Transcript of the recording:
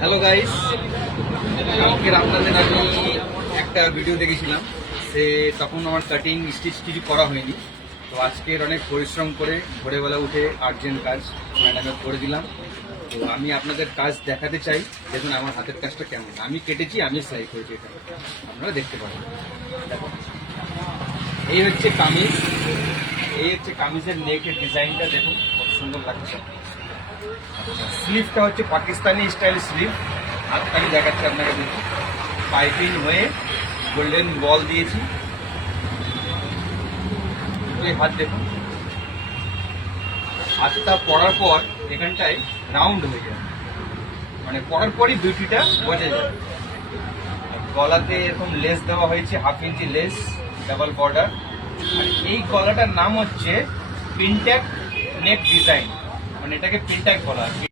Hello guys, কালকের আপনাদের আমি একটা ভিডিও দেখেছিলাম। তখন আমার কাটিং স্টিচ কিছু করা হয়নি। তো আজকের অনেক পরিশ্রম করে ভোরবেলা উঠে আর্জেন্ট কাজ ম্যাডামে করে দিলাম। তো আমি আপনাদের কাজ দেখাতে চাই, দেখুন আমার হাতের কাজটা কেমন। আমি কেটেছি, আমি সেলাই করেছি, এটা আপনারা দেখতে পাবেন। দেখো, এই হচ্ছে কামিজ, এই হচ্ছে কামিজের নেকের ডিজাইনটা, দেখুন কত সুন্দর লাগছে। স্লিভটা হচ্ছে পাকিস্তানি স্টাইল স্লিভ। হাতটা আমি দেখাচ্ছি আপনাকে, দেখুন পাইপিং হয়ে গোল্ডেন বল দিয়েছি। হাত দেখুন, হাতটা পরার পর এখানটায় রাউন্ড হয়ে যায়, মানে পরার পরই বিউটিটা বোঝা যায়। গলাতে এরকম লেস দেওয়া হয়েছে, 1/2 ইঞ্চি লেস, ডাবল বর্ডার। আর এই গলাটার নাম হচ্ছে পিনট্যাক নেক ডিজাইন, মানে এটাকে পিনট্যাক বলা হয়।